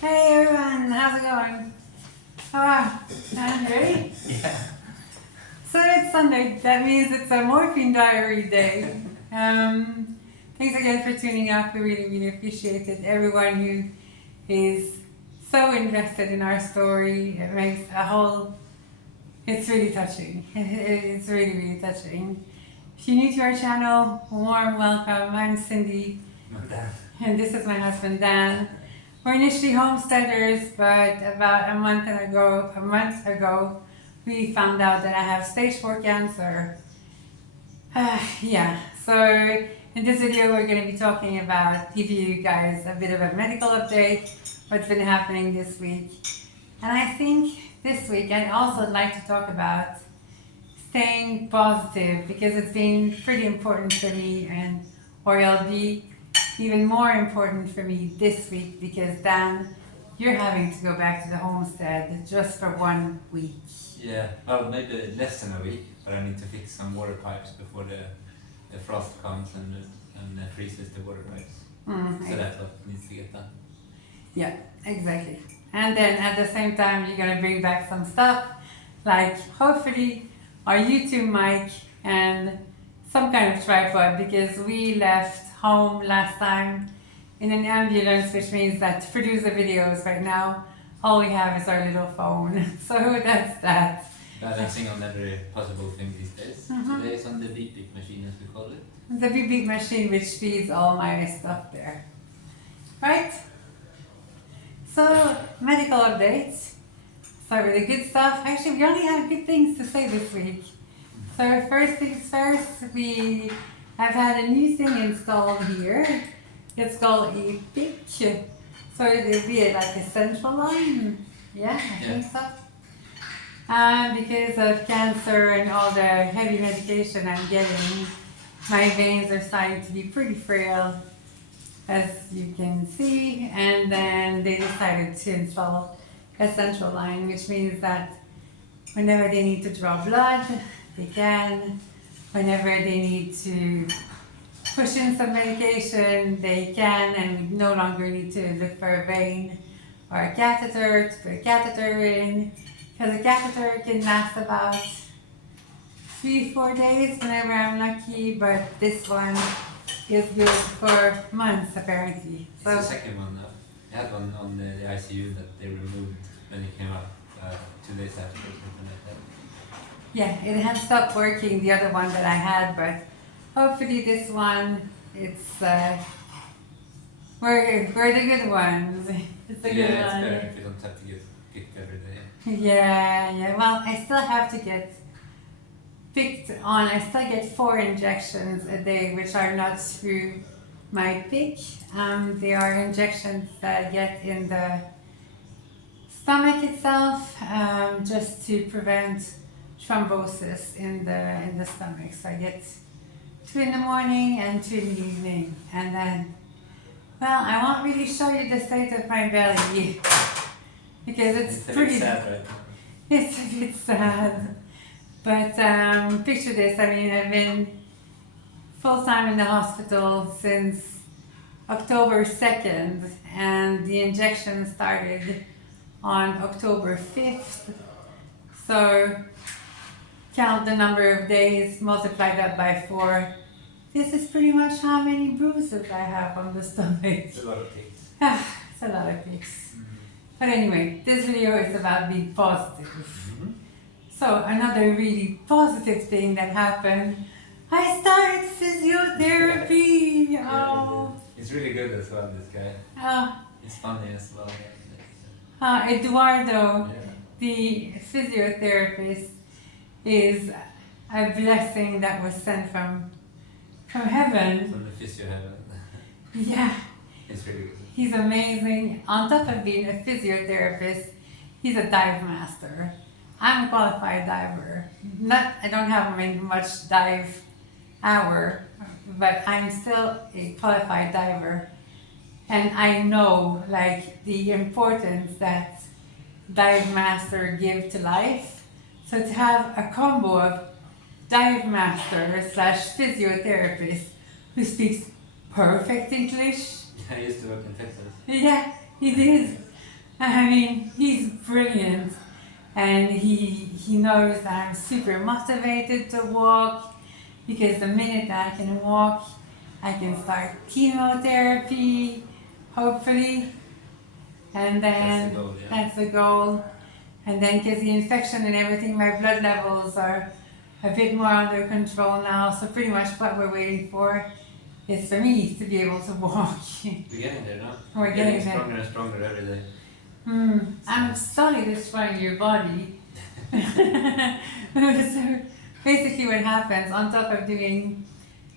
Hey everyone, how's it going? I'm ready? Yeah. So it's Sunday, that means it's a morphine diary day. Thanks again for tuning up, we really appreciate it. Everyone who is so invested in our story, it makes it's really touching. It's really touching. If you're new to our channel, warm welcome. I'm Cindy, and this is my husband Dan. We're initially homesteaders, but about a month ago, we found out that I have stage 4 cancer. So in this video we're going to be talking about, give you guys a bit of a medical update, what's been happening this week. And I think this week I'd also like to talk about staying positive, because it's been pretty important for me, or it'll be even more important for me this week, because Dan, you're having to go back to the homestead just for 1 week. Yeah, well, maybe less than a week, but I need to fix some water pipes before the frost comes and freezes the water pipes. So that's what needs to get done. Yeah, exactly. And then at the same time, you're going to bring back some stuff, like hopefully our YouTube mic and some kind of tripod, because we left home last time in an ambulance, which means that to produce the videos right now, all we have is our little phone. So that's that. Balancing on every possible thing these days. Today is on the beep machine, as we call it. The beep machine, which feeds all my stuff there. Right? So, medical updates. Start with the good stuff. Actually, we only have good things to say this week. So first things first, we have had a new thing installed here. It's called a PIC. So it'll be like a central line. Yeah, I think so. Because of cancer and all the heavy medication I'm getting, my veins are starting to be pretty frail, as you can see. And then they decided to install a central line, which means that whenever they need to draw blood, they can. Whenever they need to push in some medication, they can, and we no longer need to look for a vein or a catheter to put a catheter in, because a catheter can last about 3-4 days whenever I'm lucky, but this one is good for months apparently. It's the second one now. I had one on the ICU that they removed when it came up 2 days after or something like that. Yeah, it had stopped working, the other one that I had, but hopefully this one, we're the good ones. It's a good one. Yeah, it's better if you don't have to get picked every day. Yeah, well, I still have to get picked on. I still get 4 injections a day, which are not through my pick. They are injections that I get in the stomach itself, just to prevent thrombosis in the stomach. So I get 2 in the morning and 2 in the evening. And then, well, I won't really show you the state of my belly, because it's pretty sad right now. It's a bit sad. But picture this, I mean, I've been full-time in the hospital since October 2nd, and the injection started on October 5th. So count the number of days, multiply that by 4. This is pretty much how many bruises I have on the stomach. It's a lot of things. It's a lot of things. But anyway, this video is about being positive. So another really positive thing that happened, I started physiotherapy. Oh. It's really good as well, this guy. It's funny as well. Eduardo, Yeah. the physiotherapist, is a blessing that was sent from heaven. From the physio heaven. Yeah, It's really good. he's amazing. On top of being a physiotherapist, he's a dive master. I'm a qualified diver. I don't have much dive hour, but I'm still a qualified diver. And I know like the importance that dive master give to life. So to have a combo of dive master / physiotherapist who speaks perfect English. I used to work in Texas. Yeah, he did. I mean, he's brilliant, and he knows that I'm super motivated to walk, because the minute that I can walk, I can start chemotherapy, hopefully, and then That's the goal, yeah. that's the goal. And then, because the infection and everything, my blood levels are a bit more under control now. So pretty much what we're waiting for is for me to be able to walk. We're getting there now. We're getting there. Stronger and stronger every day. I'm slowly destroying your body. So basically what happens, on top of doing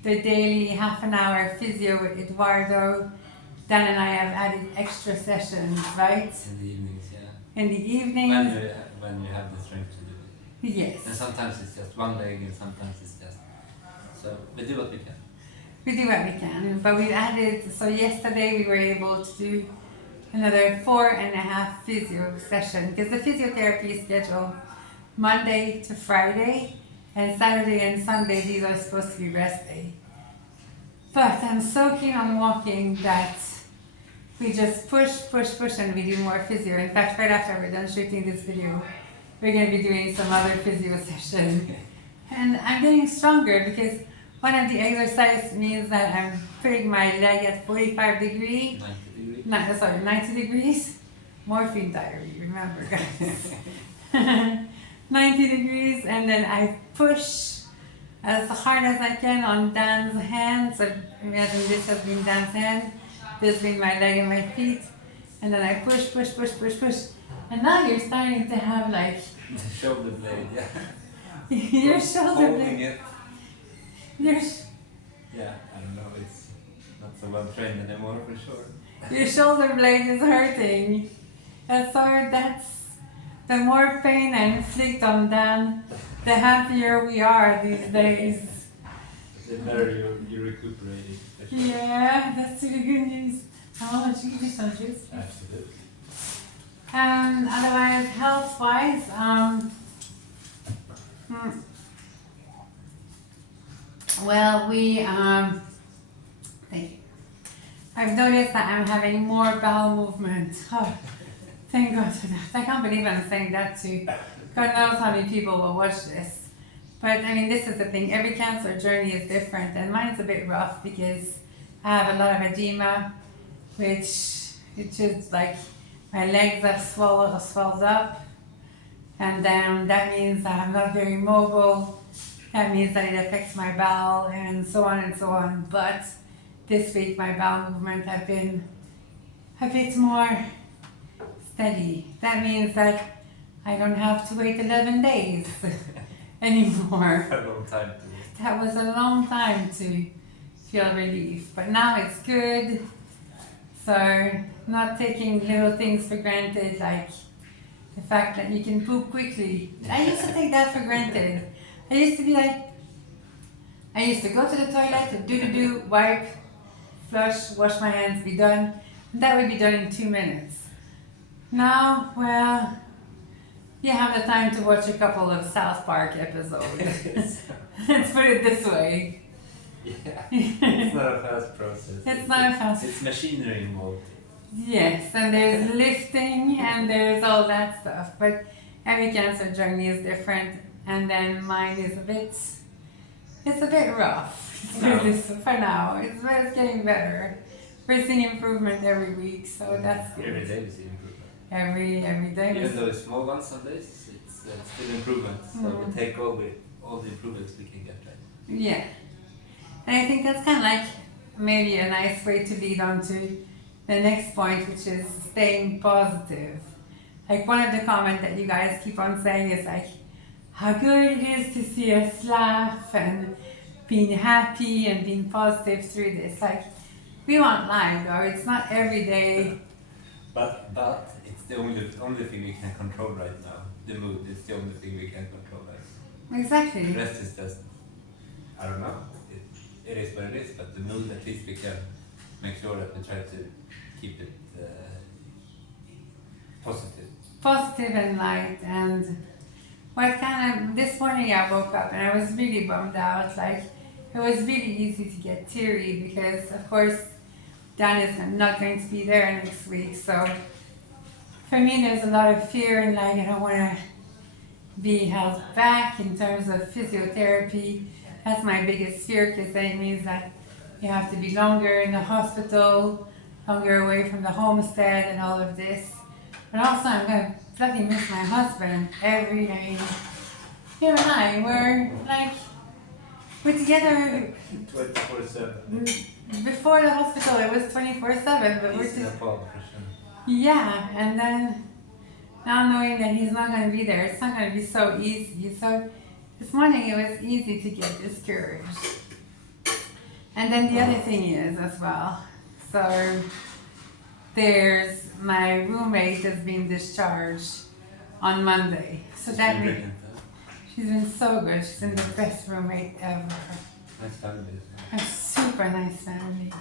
the daily half an hour physio with Eduardo, Dan and I have added extra sessions, right? In the evenings, yeah. In the evenings. When you have the strength to do it. Yes. And sometimes it's just one leg and sometimes it's just... So we do what we can. We do what we can, but we've added, so yesterday we were able to do another 4.5 physio session, because the physiotherapy is scheduled Monday to Friday, and Saturday and Sunday these are supposed to be rest day. But I'm so keen on walking that we just push, and we do more physio. In fact, right after we're done shooting this video, we're going to be doing some other physio session. And I'm getting stronger, because one of the exercises means that I'm putting my leg at 45 degrees. 90 degrees. Morphine diary, remember guys. 90 degrees, and then I push as hard as I can on Dan's hand. So imagine this has been Dan's hand, this being my leg and my feet. And then I push. And now you're starting to have like... The shoulder blade, yeah. Your shoulder Holding blade. it. Your, Yeah, I don't know, it's not so well trained anymore for sure. your shoulder blade is hurting. And so that's... The more pain I inflict on Dan, the happier we are these days. The better you recuperate. Yeah, that's really good news. I want to give you some juice. Absolutely. Otherwise, health-wise, well, thank you. I've noticed that I'm having more bowel movement. Oh, thank God for that. I can't believe I'm saying that too. God knows how many people will watch this. But I mean, this is the thing. Every cancer journey is different, and mine's a bit rough because I have a lot of edema, which it's just like my legs have swelled up, and then that means that I'm not very mobile. That means that it affects my bowel, and so on and so on. But this week my bowel movement have been a bit more steady. That means that I don't have to wait 11 days anymore. A long time to wait. That was a long time to feel relief, but now it's good. So not taking little things for granted, like the fact that you can poop quickly. I used to take that for granted. I used to be like, I used to go to the toilet, do, wipe, flush, wash my hands, be done. That would be done in 2 minutes. Now, well, you have the time to watch a couple of South Park episodes. Let's put it this way. Yeah, it's not a fast process. It's not a fast. It's machinery involved. Yes, and there's lifting and there's all that stuff. But every cancer journey is different, and then mine is it's a bit rough. For now. It's getting better. We're seeing improvement every week, so that's good. Every day we see improvement. Every day. Even though it's small ones some days, it's still improvement. So we take all the improvements we can get, right? Yeah. And I think that's kind of like maybe a nice way to lead on to the next point, which is staying positive. Like one of the comments that you guys keep on saying is like, how good it is to see us laugh and being happy and being positive through this. Like, we want life, though. It's not every day. But it's the only thing we can control right now. The mood is the only thing we can control right now. Exactly. The rest is just, I don't know. It is what it is, but the mood, at least we can make sure that we try to keep it positive. Positive and light. And what kind of, this morning I woke up and I was really bummed out. Like, it was really easy to get teary because, of course, Dan is not going to be there next week. So for me, there's a lot of fear and like I don't want to be held back in terms of physiotherapy. That's my biggest fear because that means that you have to be longer in the hospital, longer away from the homestead and all of this. But also I'm going to bloody miss my husband every day. Him and I, we're together 24/7. before the hospital. It was 24/7, but we're He's just, Nepal for sure. yeah, and then now knowing that he's not going to be there, it's not going to be so easy. So this morning it was easy to get discouraged. And then the other thing is as well, so there's my roommate has been discharged on Monday. So that means Brilliant, she's been so good. She's been the best roommate ever. nice family. A super nice family.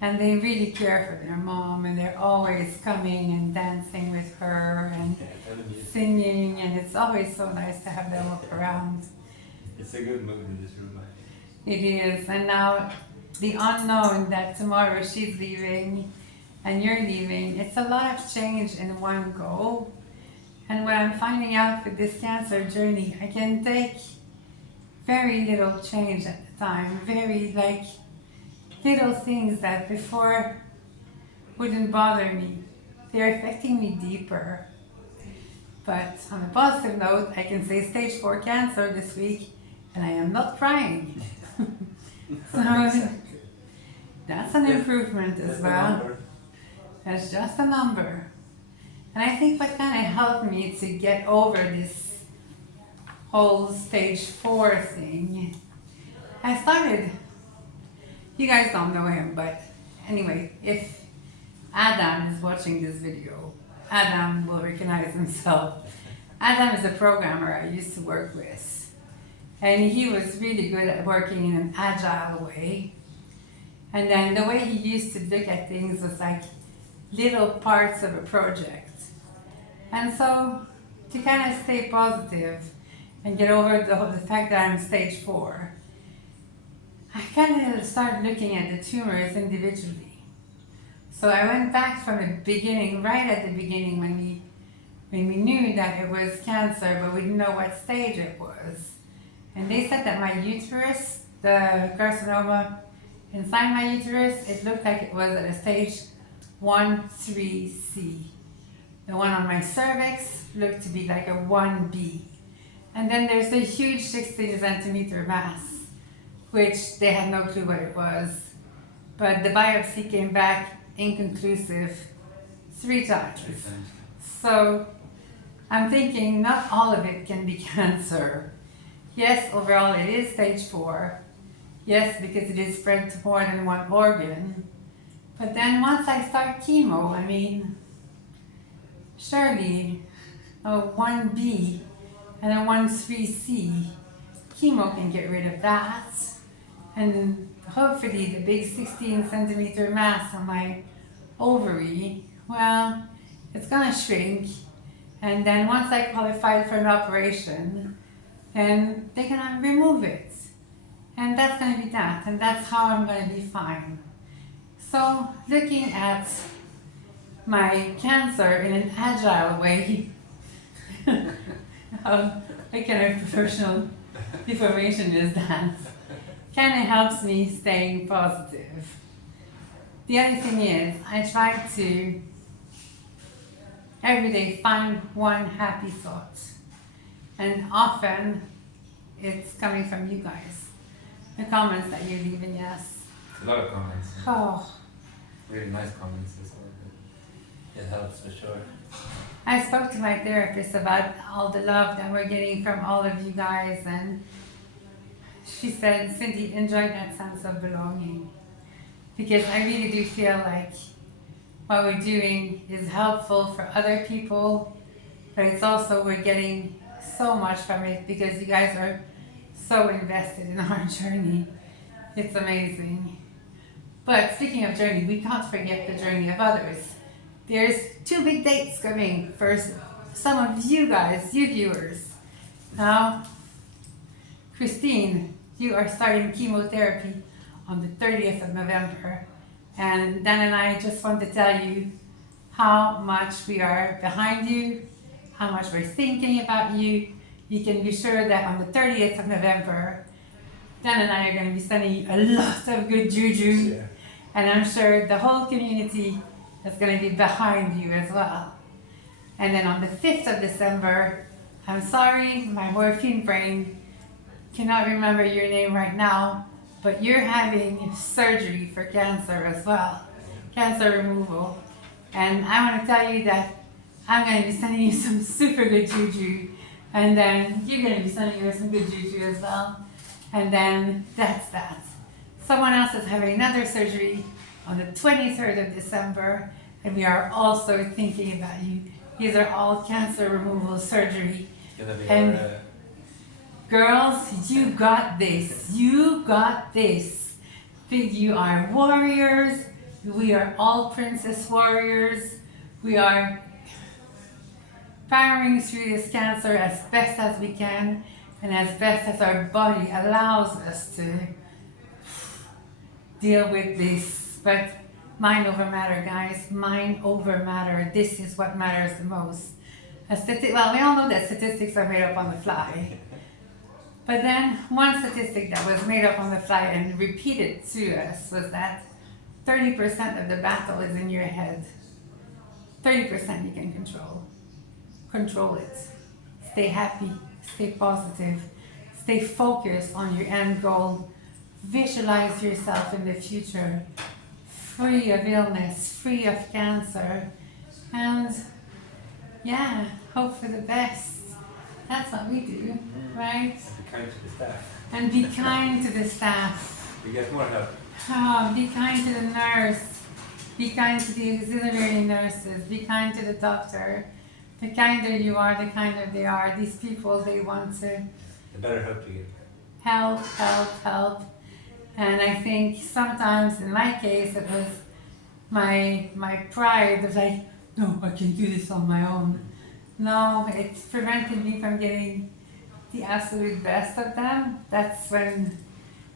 And they really care for their mom and they're always coming and dancing with her and Yeah, family is- singing, and it's always so nice to have them around. It's a good mood in this room. It is, and now the unknown that tomorrow she's leaving and you're leaving, it's a lot of change in one go. And what I'm finding out with this cancer journey, I can take very little change at the time, very like little things that before wouldn't bother me. They're affecting me deeper. But on a positive note, I can say stage 4 cancer this week and I am not crying. So that's an improvement as That's the well. number. That's just a number. And I think what kind of helped me to get over this whole stage 4 thing, I started, you guys don't know him, but anyway, if Adam is watching this video, Adam will recognize himself. Adam is a programmer I used to work with. And he was really good at working in an agile way. And then the way he used to look at things was like little parts of a project. And so to kind of stay positive and get over the fact that I'm stage 4, I kind of started looking at the tumors individually. So I went back from the beginning, right at the beginning when we knew that it was cancer, but we didn't know what stage it was. And they said that my uterus, the carcinoma inside my uterus, it looked like it was at a stage 1-3C. The one on my cervix looked to be like a 1B. And then there's the huge 16 centimeter mass, which they had no clue what it was. But the biopsy came back inconclusive 3 times. 3 times. So I'm thinking not all of it can be cancer. Yes, overall it is stage 4. Yes, because it is spread to more than one organ. But then once I start chemo, I mean, surely a 1B and a 1-3C, chemo can get rid of that. And hopefully the big 16 centimeter mass on my ovary, well, it's gonna shrink. And then once I qualify for an operation, then they're gonna remove it. And that's gonna be that, and that's how I'm gonna be fine. So looking at my cancer in an agile way, what kind of professional information is that? Kind of helps me staying positive. The other thing is, I try to every day find one happy thought. And often it's coming from you guys. The comments that you're leaving, yes. A lot of comments. Oh, Really nice comments as well. It helps for sure. I spoke to my therapist about all the love that we're getting from all of you guys, and she said, Cindy, enjoy that sense of belonging. Because I really do feel like what we're doing is helpful for other people, but it's also we're getting so much from it because you guys are so invested in our journey. It's amazing. But speaking of journey, we can't forget the journey of others. There's 2 big dates coming for some of you guys, you viewers. Now, Christine, you are starting chemotherapy on the 30th of November. And Dan and I just want to tell you how much we are behind you, how much we're thinking about you. You can be sure that on the 30th of November, Dan and I are going to be sending you a lot of good juju. Yeah. And I'm sure the whole community is going to be behind you as well. And then on the 5th of December, I'm sorry, my morphine brain cannot remember your name right now, but you're having surgery for cancer as well, cancer removal. And I want to tell you that I'm going to be sending you some super good juju, and then you're going to be sending her some good juju as well. And then that's that. Someone else is having another surgery on the 23rd of December, and we are also thinking about you. These are all cancer removal surgery. And girls, you got this. You got this. You are warriors. We are all princess warriors. We are powering through this cancer as best as we can and as best as our body allows us to deal with this. But mind over matter, guys. Mind over matter. This is what matters the most. Well, we all know that statistics are made up on the fly. But then one statistic that was made up on the fly and repeated to us was that 30% of the battle is in your head. 30% you can control. Control it. Stay happy. Stay positive. Stay focused on your end goal. Visualize yourself in the future, free of illness, free of cancer, and yeah, hope for the best. That's what we do, right? Be kind to the staff. And be kind to the staff. We get more help. Oh, be kind to the nurse. Be kind to the auxiliary nurses. Be kind to the doctor. The kinder you are, the kinder they are. These people, they want to The better help you get. help, help, help. And I think sometimes, in my case, it was my pride of like, no, I can do this on my own. No, it prevented me from getting the absolute best of them. That's when,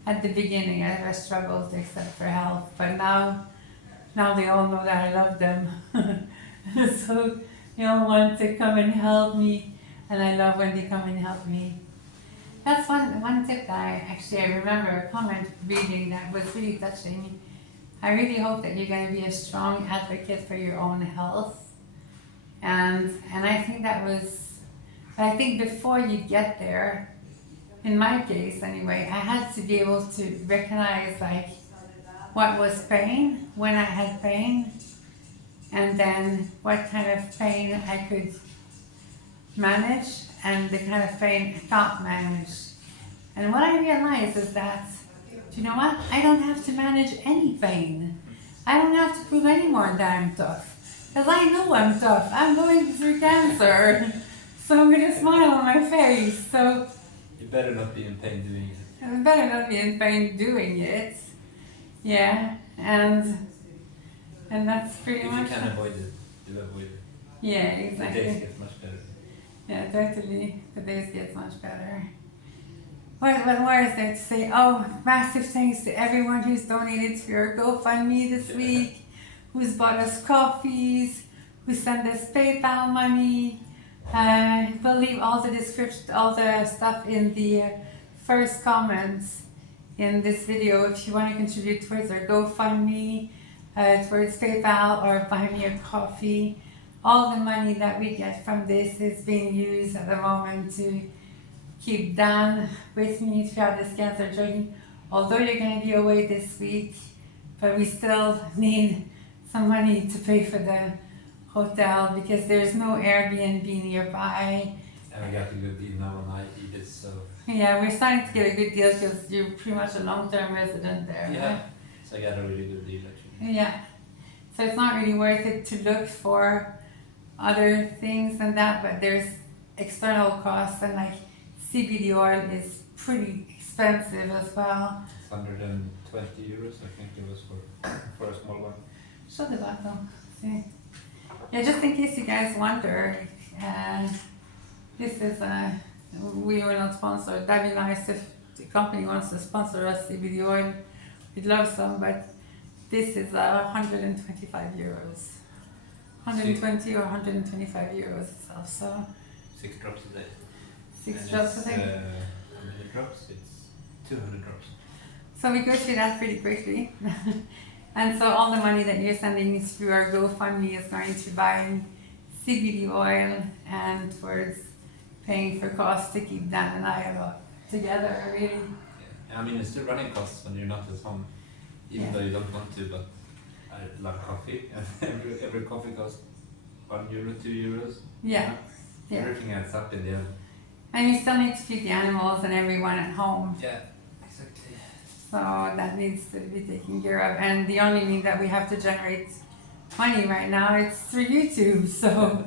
at the beginning, I struggled to accept for help. But now they all know that I love them. So they all want to come and help me, and I love when they come and help me. That's one tip that I remember a comment reading that was really touching. I really hope that you're going to be a strong advocate for your own health. And I think before you get there, in my case anyway, I had to be able to recognize like what was pain when I had pain, and then what kind of pain I could manage and the kind of pain I can't manage. And what I realized is that, do you know what? I don't have to manage any pain. I don't have to prove anymore that I'm tough. Because I know I'm tough. I'm going through cancer. So I'm going to smile on my face. So You better not be in pain doing it. I better not be in pain doing it. Yeah. And that's pretty much If you can avoid it, do avoid it. Yeah, The exactly. days get much better. Yeah, totally. The days get much better. What more is there to say? Oh, massive thanks to everyone who's donated to your GoFundMe this week, who's bought us coffees, who sent us PayPal money. We'll leave all the stuff in the first comments in this video if you want to contribute towards our GoFundMe, towards PayPal, or buy me a coffee. All the money that we get from this is being used at the moment to keep Dan with me throughout this cancer journey. Although you're going to be away this week, but we still need some money to pay for the hotel because there's no Airbnb nearby. And we got a good deal now on iEat, so Yeah, we're starting to get a good deal because you're pretty much a long-term resident there. yeah. Right? So I got a really good deal actually. Yeah. So it's not really worth it to look for other things than that, but there's external costs, and like CBD oil is pretty expensive as well. It's 120 euros, I think it was for a small one. Show the bottle. See? Yeah, just in case you guys wonder, this is we were not sponsored. That'd be nice if the company wants to sponsor us CBD oil. We'd love some, but this is 125 euros. 120 or 125 euros itself, so 6 drops a day. 6 And drops a it's, day. how many drops? It's 200 drops. So we go through that pretty quickly. And so all the money that you're sending through our GoFundMe is going to buying CBD oil and towards paying for costs to keep Dan and I together, really. Yeah. I mean, it's still running costs when you're not at home, even though you don't want to, but I love coffee, and every coffee costs €1, €2. Yeah. Yeah. Everything adds up in the end. And you still need to feed the animals and everyone at home. Yeah, exactly. So that needs to be taken care of. And the only mean that we have to generate money right now, it's through YouTube. So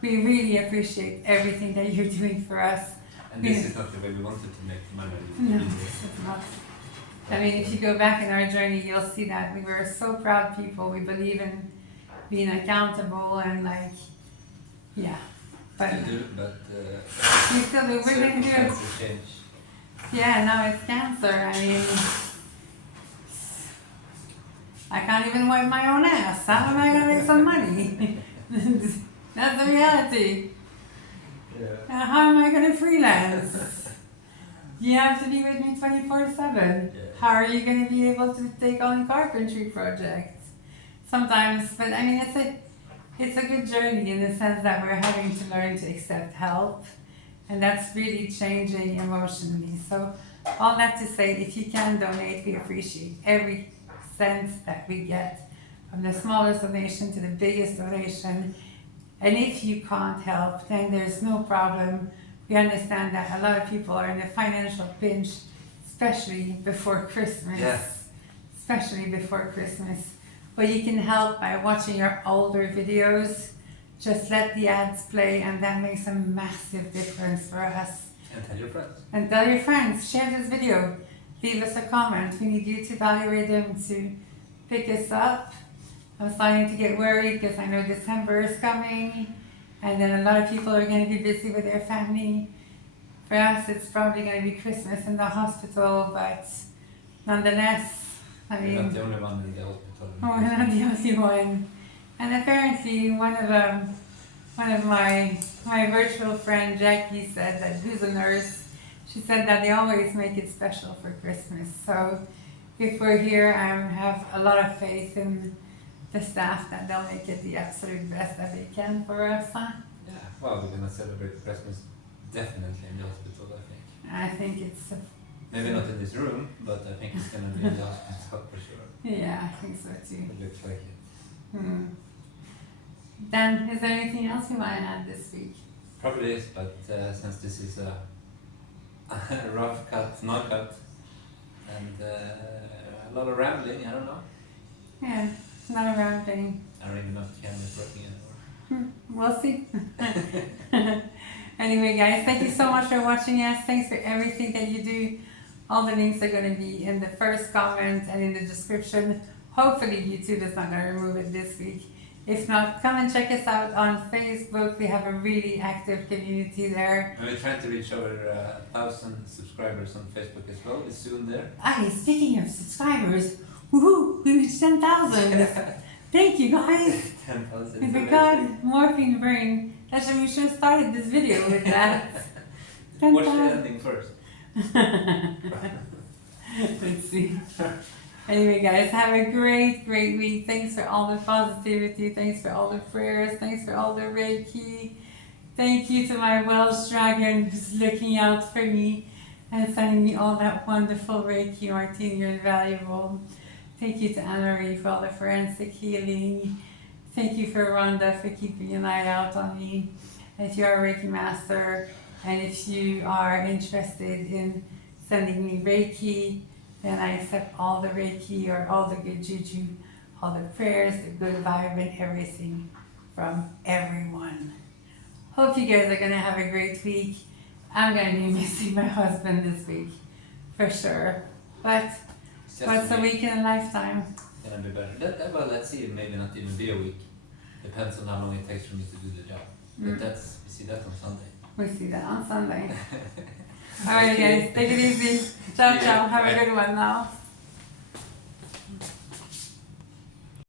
we really appreciate everything that you're doing for us. And this is not the way we wanted to make money. No, it's not. I mean, if you go back in our journey, you'll see that we were so proud people. We believe in being accountable and like, yeah. But Still do, but we still do. We're going to do it. circumstances change. Yeah, now it's cancer. I mean, I can't even wipe my own ass. How am I going to make some money? That's the reality. Yeah. How am I going to freelance? You have to be with me 24/7. Yeah. How are you going to be able to take on carpentry projects? Sometimes, but I mean, it's a good journey in the sense that we're having to learn to accept help, and that's really changing emotionally. So all that to say, if you can donate, we appreciate every cent that we get, from the smallest donation to the biggest donation. And if you can't help, then there's no problem. We understand that a lot of people are in a financial pinch, especially before Christmas. Yeah. Especially before Christmas. But you can help by watching our older videos. Just let the ads play, and that makes a massive difference for us. And tell your friends. And tell your friends, share this video, leave us a comment. We need YouTube algorithm to pick us up. I'm starting to get worried because I know December is coming, and then a lot of people are going to be busy with their family. For us, it's probably going to be Christmas in the hospital, but nonetheless, I mean, You're not the only one in the hospital. oh, we're not the only one. And apparently, one of my virtual friend Jackie said that, who's a nurse, she said that they always make it special for Christmas. So if we're here, I have a lot of faith in the staff that they'll make it the absolute best that they can for us. Huh? Yeah, well, we're gonna celebrate Christmas definitely in the hospital, I think. I think it's, Maybe not in this room, but I think it's gonna be in the hospital for sure. yeah, I think so too. It looks like it. Dan, is there anything else you want to add this week? Probably is, but since this is a rough cut, non-cut, and a lot of rambling, I don't know. Yeah, not a round thing. I don't even know if the camera is working anymore. We'll see. Anyway, guys, thank you so much for watching us. Thanks for everything that you do. All the links are going to be in the first comment and in the description. Hopefully YouTube is not going to remove it this week. If not, come and check us out on Facebook. We have a really active community there. And we're trying to reach over 1,000 subscribers on Facebook as well. It's soon there. Hey, speaking of subscribers, woohoo, we reached 10,000. Thank you, guys. 10,000. Oh my God, morphine brain. That's when we should have started this video with that. Watch the ending first. Let's see. Anyway, guys, have a great week. Thanks for all the positivity. Thanks for all the prayers. Thanks for all the Reiki. Thank you to my Welsh dragon who's looking out for me and sending me all that wonderful Reiki. Martine, you're invaluable. Thank you to Anna-Marie for all the forensic healing. Thank you for Rhonda for keeping an eye out on me. If you are a Reiki master and if you are interested in sending me Reiki, then I accept all the Reiki or all the good juju, all the prayers, the good vibe and everything from everyone. Hope you guys are going to have a great week. I'm going to be missing my husband this week, for sure. But what's a week in a lifetime? Gonna be better. Well, let's see. Maybe not even be a week. Depends on how long it takes for me to do the job. But we see that on Sunday. We see that on Sunday. Alright guys, take it easy. Ciao, ciao. Have a good one now.